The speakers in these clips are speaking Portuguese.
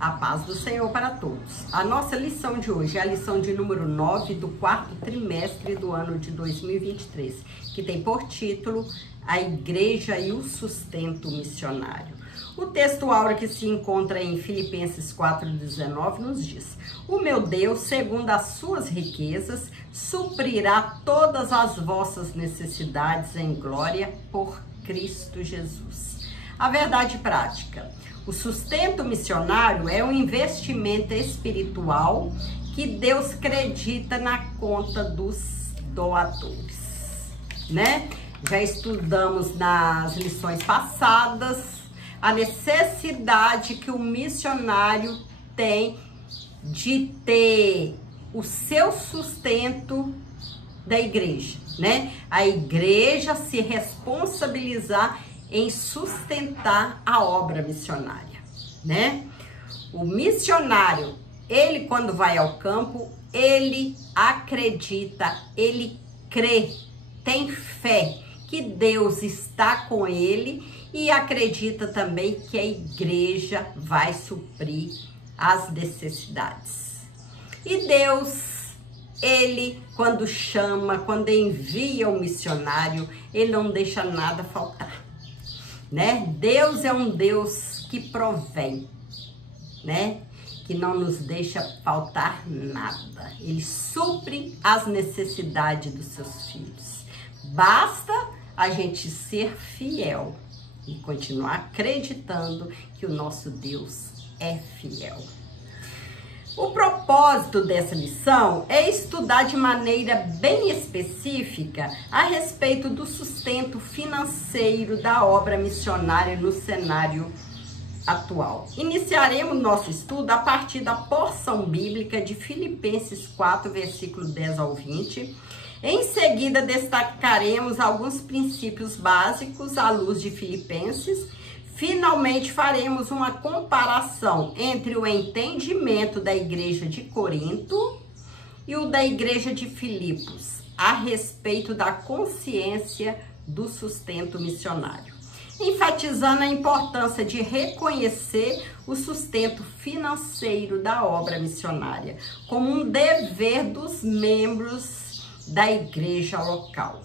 A paz do Senhor para todos. A nossa lição de hoje é a lição de número 9 do quarto trimestre do ano de 2023, que tem por título A Igreja e o Sustento Missionário. O texto áureo que se encontra em Filipenses 4,19 nos diz: O meu Deus, segundo as suas riquezas, suprirá todas as vossas necessidades em glória por Cristo Jesus. A verdade prática: o sustento missionário é um investimento espiritual que Deus acredita na conta dos doadores, né? Já estudamos nas lições passadas a necessidade que o missionário tem de ter o seu sustento da igreja, né? A igreja se responsabilizar em sustentar a obra missionária, né? O missionário, ele quando vai ao campo, ele acredita, ele crê, tem fé que Deus está com ele e acredita também que a igreja vai suprir as necessidades. E Deus, ele quando chama, quando envia o missionário, ele não deixa nada faltar, né? Deus é um Deus que provém, né? Que não nos deixa faltar nada. Ele supre as necessidades dos seus filhos. Basta a gente ser fiel e continuar acreditando que o nosso Deus é fiel. O propósito dessa lição é estudar de maneira bem específica a respeito do sustento financeiro da obra missionária no cenário atual. Iniciaremos nosso estudo a partir da porção bíblica de Filipenses 4, versículo 10 ao 20. Em seguida, destacaremos alguns princípios básicos à luz de Filipenses. Finalmente, faremos uma comparação entre o entendimento da igreja de Corinto e o da igreja de Filipos a respeito da consciência do sustento missionário, enfatizando a importância de reconhecer o sustento financeiro da obra missionária como um dever dos membros da igreja local.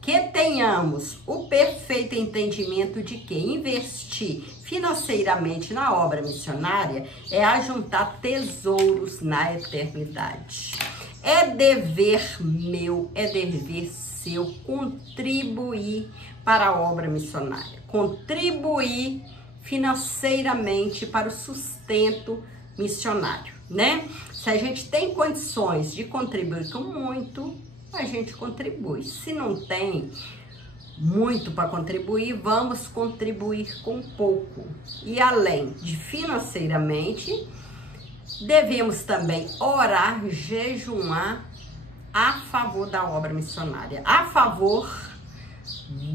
Que tenhamos o perfeito entendimento de que investir financeiramente na obra missionária é ajuntar tesouros na eternidade. É dever meu, é dever seu contribuir para a obra missionária, contribuir financeiramente para o sustento missionário, né? Se a gente tem condições de contribuir com muito, a gente contribui. Se não tem muito para contribuir, vamos contribuir com pouco. E além de financeiramente, devemos também orar, jejuar a favor da obra missionária, a favor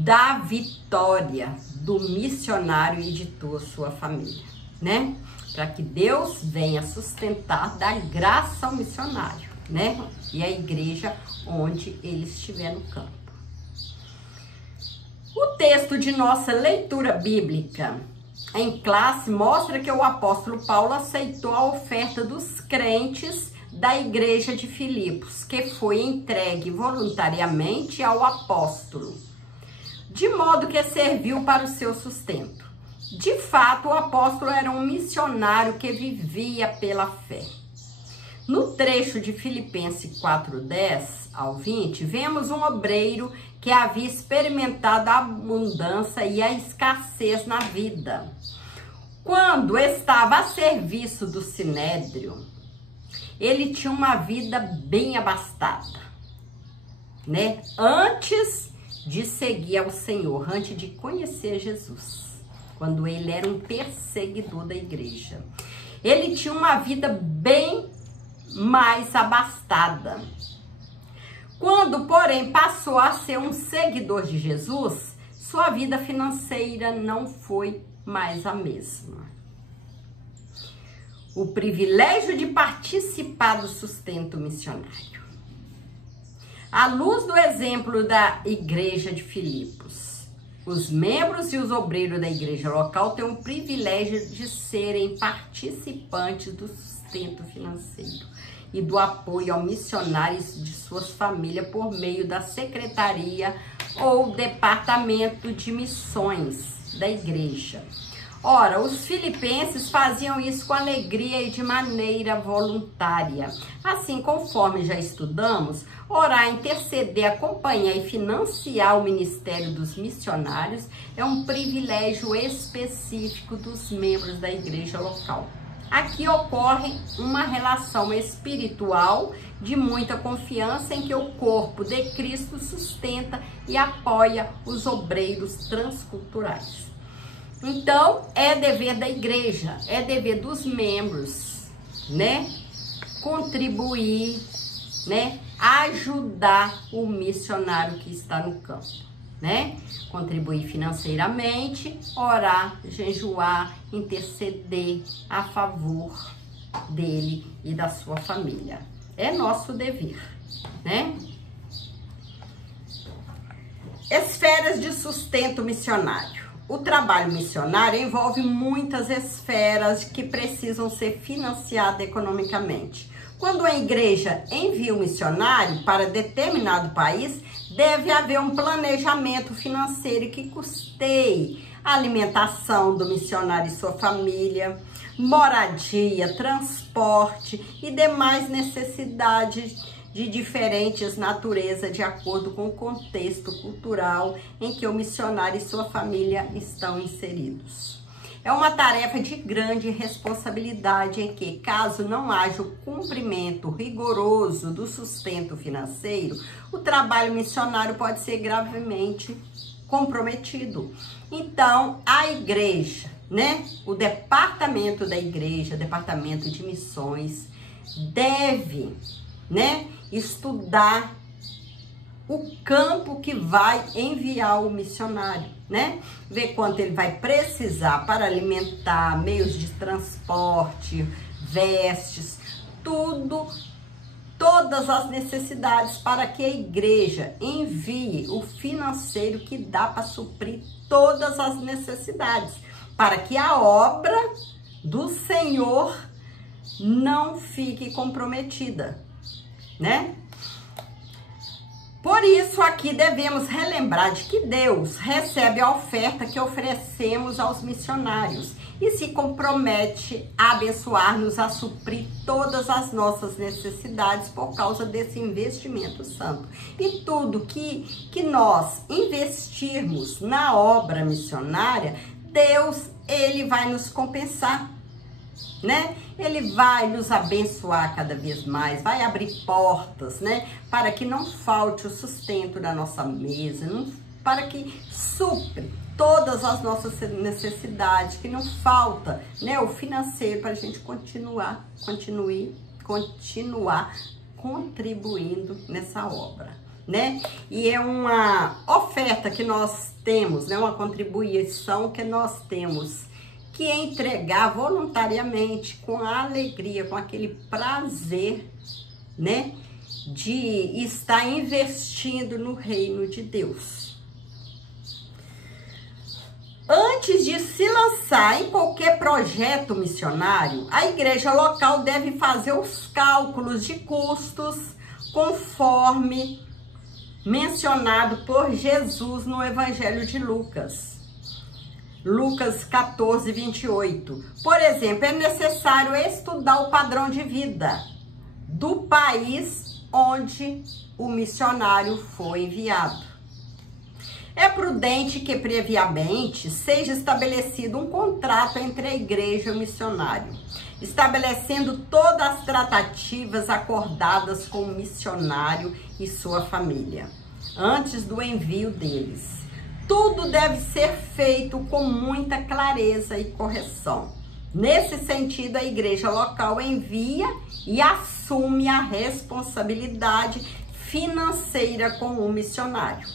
da vitória do missionário e de toda a sua família, né? Para que Deus venha sustentar da graça ao missionário, né? E a igreja onde ele estiver no campo. O texto de nossa leitura bíblica em classe mostra que o apóstolo Paulo aceitou a oferta dos crentes da igreja de Filipos, que foi entregue voluntariamente ao apóstolo, de modo que serviu para o seu sustento. De fato, o apóstolo era um missionário que vivia pela fé. No trecho de Filipenses 4:10 ao 20, vemos um obreiro que havia experimentado a abundância e a escassez na vida. Quando estava a serviço do Sinédrio, ele tinha uma vida bem abastada, né? Antes de seguir ao Senhor, antes de conhecer Jesus, quando ele era um perseguidor da igreja. Ele tinha uma vida bem mais abastada. Quando, porém, passou a ser um seguidor de Jesus, sua vida financeira não foi mais a mesma. O privilégio de participar do sustento missionário. À luz do exemplo da igreja de Filipos, Os membros e os obreiros da igreja local têm o privilégio de serem participantes do sustento financeiro e do apoio aos missionários de suas famílias por meio da secretaria ou departamento de missões da igreja. Ora, os filipenses faziam isso com alegria e de maneira voluntária. Assim, conforme já estudamos, orar, interceder, acompanhar e financiar o ministério dos missionários é um privilégio específico dos membros da igreja local. Aqui ocorre uma relação espiritual de muita confiança em que o corpo de Cristo sustenta e apoia os obreiros transculturais. Então, é dever da igreja, é dever dos membros, né? Contribuir, né? Ajudar o missionário que está no campo, né? Contribuir financeiramente, orar, jejuar, interceder a favor dele e da sua família. É nosso dever, né? Esferas de sustento missionário. O trabalho missionário envolve muitas esferas que precisam ser financiadas economicamente. Quando a igreja envia um missionário para determinado país, deve haver um planejamento financeiro que custeie a alimentação do missionário e sua família, moradia, transporte e demais necessidades de diferentes naturezas de acordo com o contexto cultural em que o missionário e sua família estão inseridos. É uma tarefa de grande responsabilidade em que, caso não haja o cumprimento rigoroso do sustento financeiro, o trabalho missionário pode ser gravemente comprometido. Então, a igreja, né, o departamento da igreja, departamento de missões, deve, né, estudar o campo que vai enviar o missionário, né? Ver quanto ele vai precisar para alimentar, meios de transporte, vestes, tudo, todas as necessidades para que a igreja envie o financeiro que dá para suprir todas as necessidades, para que a obra do Senhor não fique comprometida, né? Por isso, aqui devemos relembrar de que Deus recebe a oferta que oferecemos aos missionários e se compromete a abençoar-nos, a suprir todas as nossas necessidades por causa desse investimento santo. E tudo que nós investirmos na obra missionária, Deus, ele vai nos compensar, né? Ele vai nos abençoar cada vez mais, vai abrir portas, né? Para que não falte o sustento da nossa mesa, para que supre todas as nossas necessidades, que não falta, né? O financeiro para a gente continuar contribuindo nessa obra, né? E é uma oferta que nós temos, né? Uma contribuição que nós temos que entregar voluntariamente, com a alegria, com aquele prazer, né, de estar investindo no reino de Deus. Antes de se lançar em qualquer projeto missionário, a igreja local deve fazer os cálculos de custos conforme mencionado por Jesus no Evangelho de Lucas. Lucas 14, 28. Por exemplo, é necessário estudar o padrão de vida do país onde o missionário foi enviado. É prudente que previamente seja estabelecido um contrato entre a igreja e o missionário, estabelecendo todas as tratativas acordadas com o missionário e sua família, antes do envio deles. Tudo deve ser feito com muita clareza e correção. Nesse sentido, a igreja local envia e assume a responsabilidade financeira com o missionário.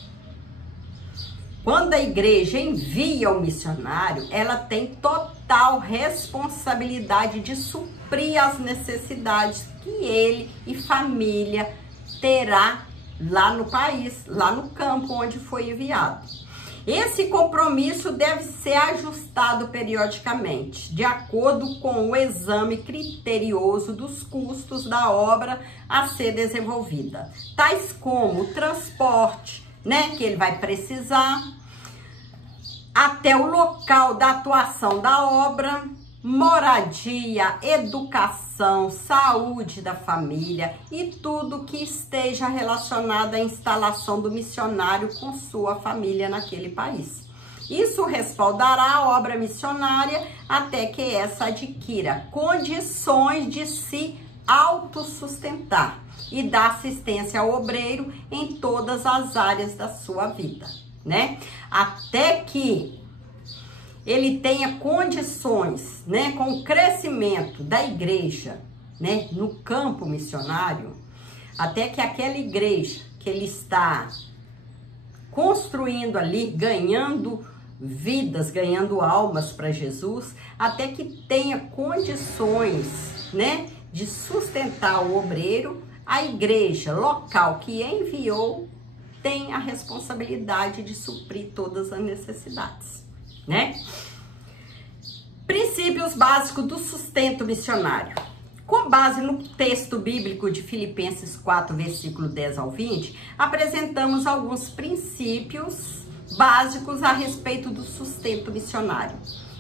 Quando a igreja envia o missionário, ela tem total responsabilidade de suprir as necessidades que ele e família terá lá no país, lá no campo onde foi enviado. Esse compromisso deve ser ajustado periodicamente, de acordo com o exame criterioso dos custos da obra a ser desenvolvida, tais como o transporte, né, que ele vai precisar, até o local da atuação da obra, moradia, educação, saúde da família e tudo que esteja relacionado à instalação do missionário com sua família naquele país. Isso respaldará a obra missionária até que essa adquira condições de se autossustentar e dar assistência ao obreiro em todas as áreas da sua vida, né? Até que ele tenha condições, né, com o crescimento da igreja, né, no campo missionário, até que aquela igreja que ele está construindo ali, ganhando vidas, ganhando almas para Jesus, até que tenha condições, né, de sustentar o obreiro, a igreja local que enviou tem a responsabilidade de suprir todas as necessidades, né? Princípios básicos do sustento missionário. Com base no texto bíblico de Filipenses 4, versículo 10 ao 20, apresentamos alguns princípios básicos a respeito do sustento missionário.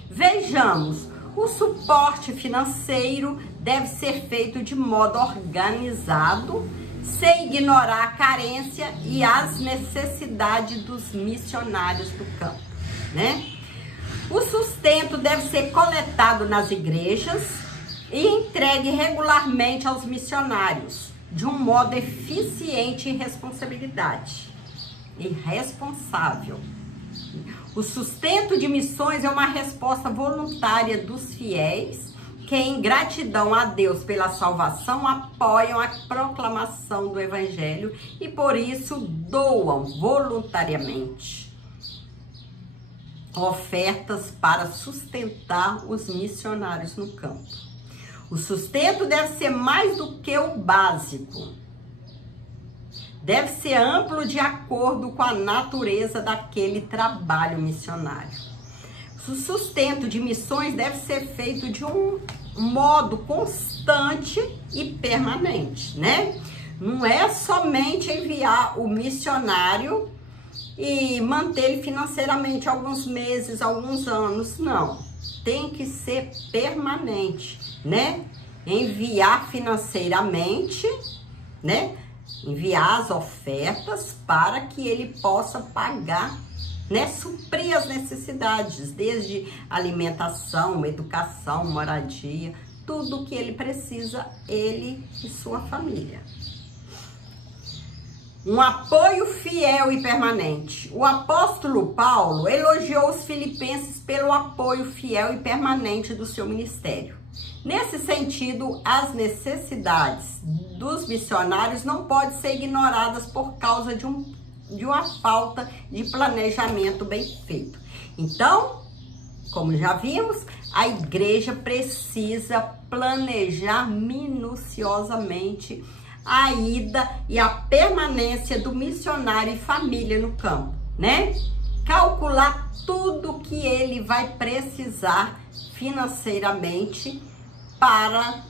Vejamos, o suporte financeiro deve ser feito de modo organizado, sem ignorar a carência e as necessidades dos missionários do campo, né? O sustento deve ser coletado nas igrejas e entregue regularmente aos missionários, de um modo eficiente e responsável. O sustento de missões é uma resposta voluntária dos fiéis que, em gratidão a Deus pela salvação, apoiam a proclamação do Evangelho e, por isso, doam voluntariamente ofertas para sustentar os missionários no campo. O sustento deve ser mais do que o básico. Deve ser amplo de acordo com a natureza daquele trabalho missionário. O sustento de missões deve ser feito de um modo constante e permanente, né? Não é somente enviar o missionário e manter ele financeiramente alguns meses, alguns anos, não. Tem que ser permanente, né? Enviar financeiramente, né? Enviar as ofertas para que ele possa pagar, né? Suprir as necessidades, desde alimentação, educação, moradia, tudo que ele precisa, ele e sua família. Um apoio fiel e permanente. O apóstolo Paulo elogiou os filipenses pelo apoio fiel e permanente do seu ministério. Nesse sentido, as necessidades dos missionários não podem ser ignoradas por causa de uma falta de planejamento bem feito. Então, como já vimos, a igreja precisa planejar minuciosamente a ida e a permanência do missionário e família no campo, né? Calcular tudo que ele vai precisar financeiramente para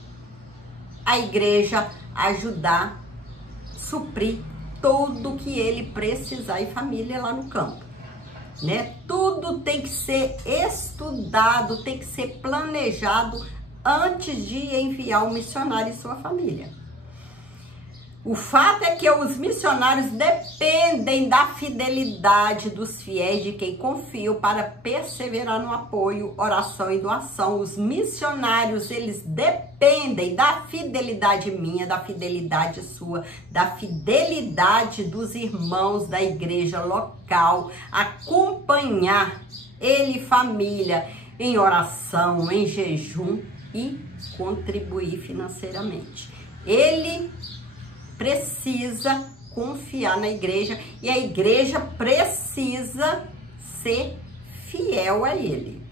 a igreja ajudar, suprir tudo que ele precisar e família lá no campo, né? Tudo tem que ser estudado, tem que ser planejado antes de enviar o missionário e sua família. O fato é que os missionários dependem da fidelidade dos fiéis de quem confiam para perseverar no apoio, oração e doação. Os missionários, eles dependem da fidelidade minha, da fidelidade sua, da fidelidade dos irmãos da igreja local, acompanhar ele e família em oração, em jejum e contribuir financeiramente. Ele precisa confiar na igreja e a igreja precisa ser fiel a ele.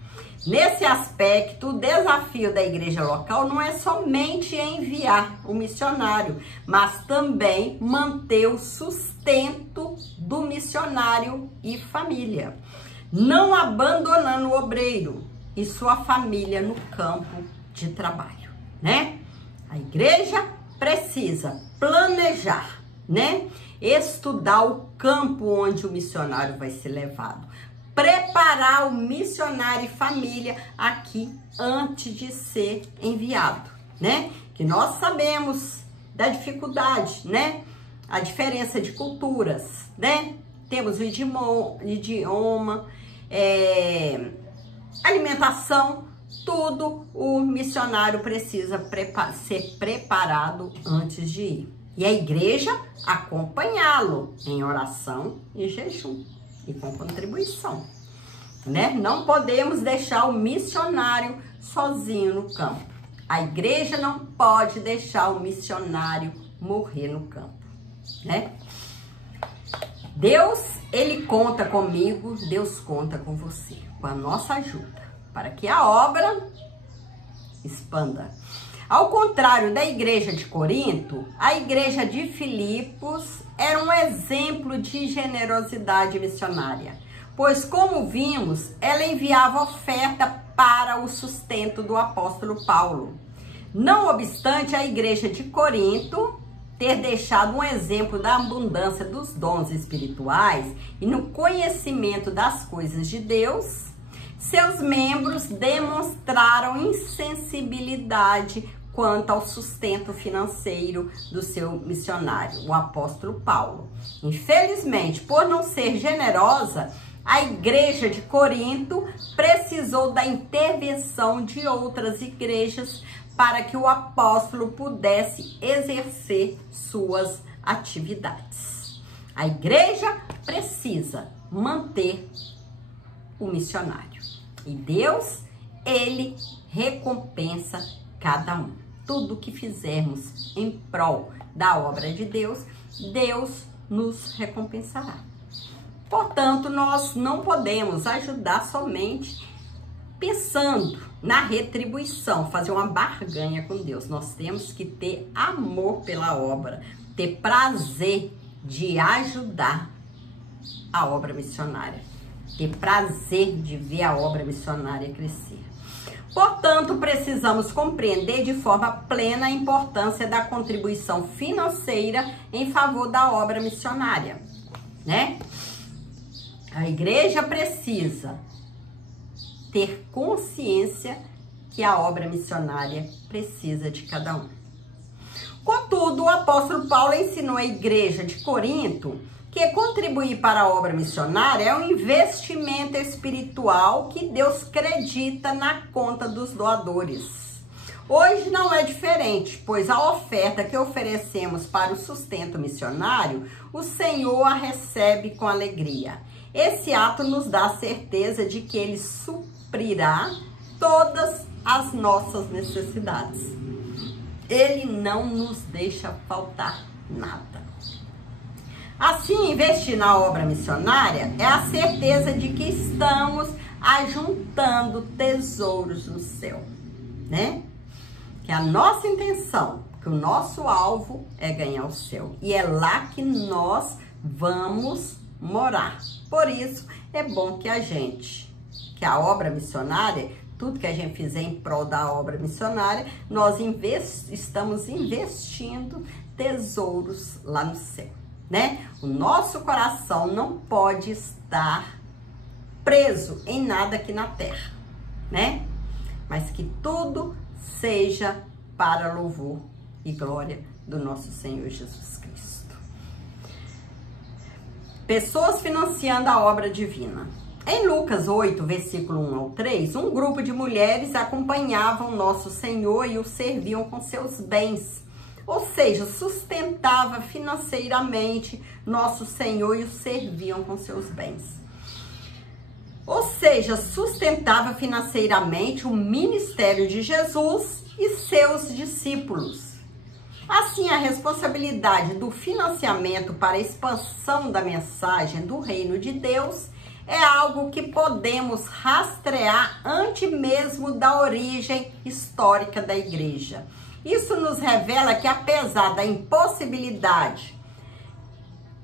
Nesse aspecto, o desafio da igreja local não é somente enviar o missionário, mas também manter o sustento do missionário e família, não abandonando o obreiro e sua família no campo de trabalho, né? A igreja precisa planejar, né? Estudar o campo onde o missionário vai ser levado, preparar o missionário e família aqui antes de ser enviado, né? Que nós sabemos da dificuldade, né? A diferença de culturas, né? Temos o idioma, alimentação, tudo o missionário precisa ser preparado antes de ir. E a igreja acompanhá-lo em oração e jejum e com contribuição, né? Não podemos deixar o missionário sozinho no campo. A igreja não pode deixar o missionário morrer no campo, né? Deus, ele conta comigo, Deus conta com você, com a nossa ajuda, para que a obra expanda. Ao contrário da igreja de Corinto, a igreja de Filipos era um exemplo de generosidade missionária, pois, como vimos, ela enviava oferta para o sustento do apóstolo Paulo. Não obstante a igreja de Corinto ter deixado um exemplo da abundância dos dons espirituais e no conhecimento das coisas de Deus, seus membros demonstraram insensibilidade quanto ao sustento financeiro do seu missionário, o apóstolo Paulo. Infelizmente, por não ser generosa, a igreja de Corinto precisou da intervenção de outras igrejas para que o apóstolo pudesse exercer suas atividades. A igreja precisa manter o missionário. E Deus, ele recompensa cada um. Tudo que fizermos em prol da obra de Deus, Deus nos recompensará. Portanto, nós não podemos ajudar somente pensando na retribuição, fazer uma barganha com Deus. Nós temos que ter amor pela obra, ter prazer de ajudar a obra missionária, ter prazer de ver a obra missionária crescer. Portanto, precisamos compreender de forma plena a importância da contribuição financeira em favor da obra missionária, né? A igreja precisa ter consciência que a obra missionária precisa de cada um. Contudo, o apóstolo Paulo ensinou à igreja de Corinto que contribuir para a obra missionária é um investimento espiritual que Deus acredita na conta dos doadores. Hoje não é diferente, pois a oferta que oferecemos para o sustento missionário, o Senhor a recebe com alegria. Esse ato nos dá a certeza de que Ele suprirá todas as nossas necessidades. Ele não nos deixa faltar nada. Assim, investir na obra missionária é a certeza de que estamos ajuntando tesouros no céu, né? Que a nossa intenção, que o nosso alvo é ganhar o céu. E é lá que nós vamos morar. Por isso, é bom que a obra missionária, tudo que a gente fizer em prol da obra missionária, nós estamos investindo tesouros lá no céu, né? O nosso coração não pode estar preso em nada aqui na terra, né? Mas que tudo seja para louvor e glória do nosso Senhor Jesus Cristo. Pessoas financiando a obra divina. Em Lucas 8, versículo 1 ao 3, um grupo de mulheres acompanhavam nosso Senhor e o serviam com seus bens. Ou seja, sustentava financeiramente nosso Senhor e o serviam com seus bens. Ou seja, sustentava financeiramente o ministério de Jesus e seus discípulos. Assim, a responsabilidade do financiamento para a expansão da mensagem do reino de Deus é algo que podemos rastrear antes mesmo da origem histórica da igreja. Isso nos revela que, apesar da impossibilidade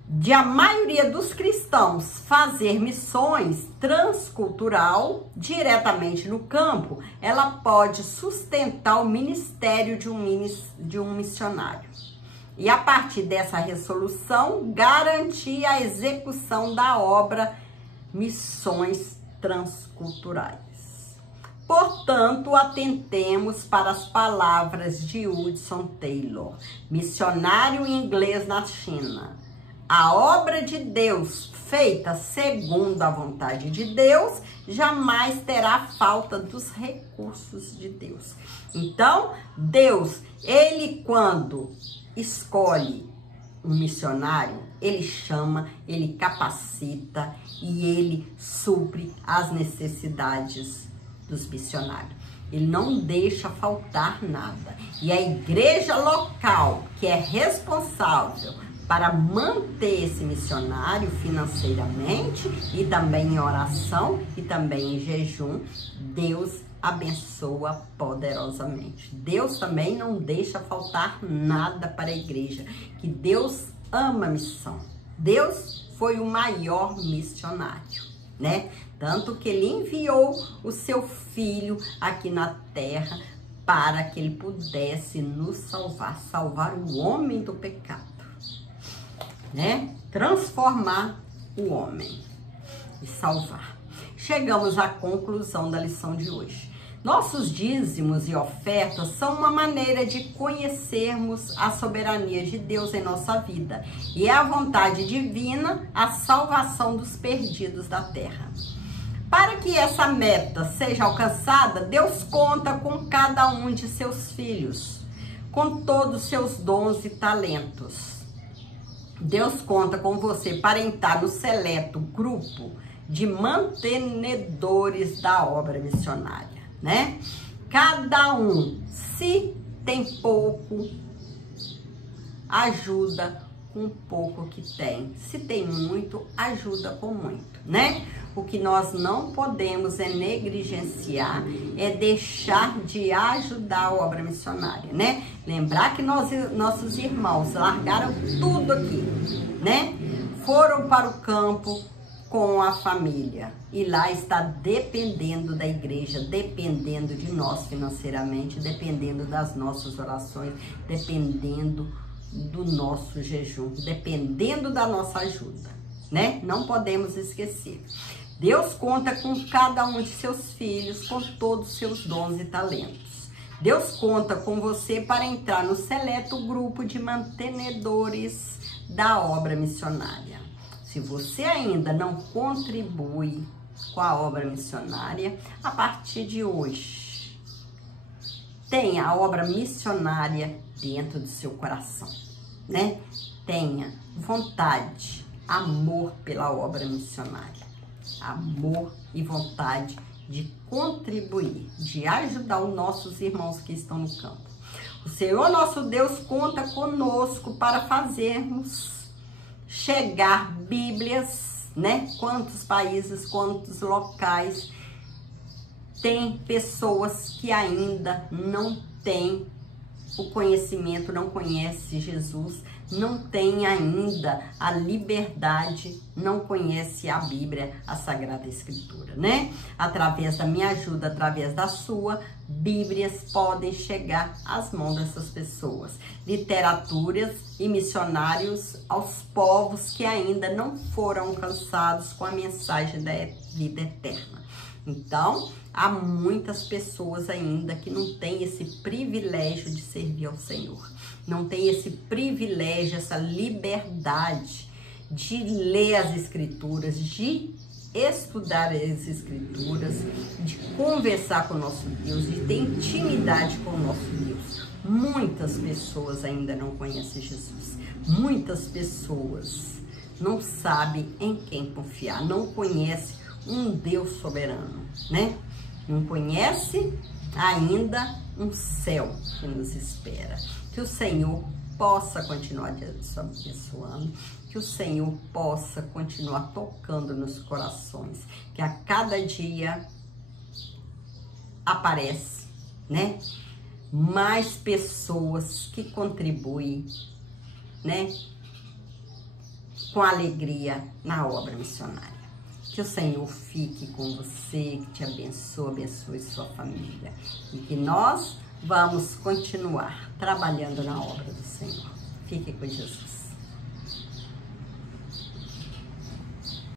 de a maioria dos cristãos fazer missões transcultural diretamente no campo, ela pode sustentar o ministério de um missionário. E a partir dessa resolução, garantir a execução da obra Missões Transculturais. Portanto, atentemos para as palavras de Hudson Taylor, missionário inglês na China. A obra de Deus, feita segundo a vontade de Deus, jamais terá falta dos recursos de Deus. Então, Deus, ele quando escolhe um missionário, ele chama, ele capacita e ele supre as necessidades dos missionários. Ele não deixa faltar nada. E a igreja local, que é responsável para manter esse missionário financeiramente e também em oração e também em jejum, Deus abençoa poderosamente. Deus também não deixa faltar nada para a igreja, que Deus ama a missão. Deus foi o maior missionário, né? Tanto que ele enviou o seu filho aqui na terra para que ele pudesse nos salvar o homem do pecado, né? Transformar o homem e salvar. Chegamos à conclusão da lição de hoje. Nossos dízimos e ofertas são uma maneira de conhecermos a soberania de Deus em nossa vida. E é a vontade divina a salvação dos perdidos da terra. Para que essa meta seja alcançada, Deus conta com cada um de seus filhos, com todos os seus dons e talentos. Deus conta com você para entrar no seleto grupo de mantenedores da obra missionária, né? Cada um, se tem pouco, ajuda com o pouco que tem. Se tem muito, ajuda com muito, né? O que nós não podemos é negligenciar, é deixar de ajudar a obra missionária, né? Lembrar que nossos irmãos largaram tudo aqui, né? Foram para o campo com a família e lá está dependendo da igreja, dependendo de nós financeiramente, dependendo das nossas orações, dependendo do nosso jejum, dependendo da nossa ajuda, né? Não podemos esquecer. Deus conta com cada um de seus filhos, com todos os seus dons e talentos. Deus conta com você para entrar no seleto grupo de mantenedores da obra missionária. Se você ainda não contribui com a obra missionária, a partir de hoje, tenha a obra missionária dentro do seu coração, né? Tenha vontade, amor pela obra missionária. Amor e vontade de contribuir, de ajudar os nossos irmãos que estão no campo. O Senhor nosso Deus conta conosco para fazermos chegar Bíblias, né? Quantos países, quantos locais tem pessoas que ainda não têm o conhecimento, não conhece Jesus, não tem ainda a liberdade, não conhece a Bíblia, a Sagrada Escritura, né? Através da minha ajuda, através da sua, Bíblias podem chegar às mãos dessas pessoas. Literaturas e missionários aos povos que ainda não foram alcançados com a mensagem da vida eterna. Então, há muitas pessoas ainda que não têm esse privilégio de servir ao Senhor. Não tem esse privilégio, essa liberdade de ler as Escrituras, de estudar as Escrituras, de conversar com o nosso Deus, de ter intimidade com o nosso Deus. Muitas pessoas ainda não conhecem Jesus. Muitas pessoas não sabem em quem confiar, não conhecem um Deus soberano, né? Não conhece ainda um céu que nos espera. Que o Senhor possa continuar abençoando, que que o Senhor possa continuar tocando nos corações, que a cada dia aparece, né, mais pessoas que contribuem, né, com alegria na obra missionária. Que o Senhor fique com você, que te abençoe sua família. E que nós vamos continuar trabalhando na obra do Senhor. Fique com Jesus.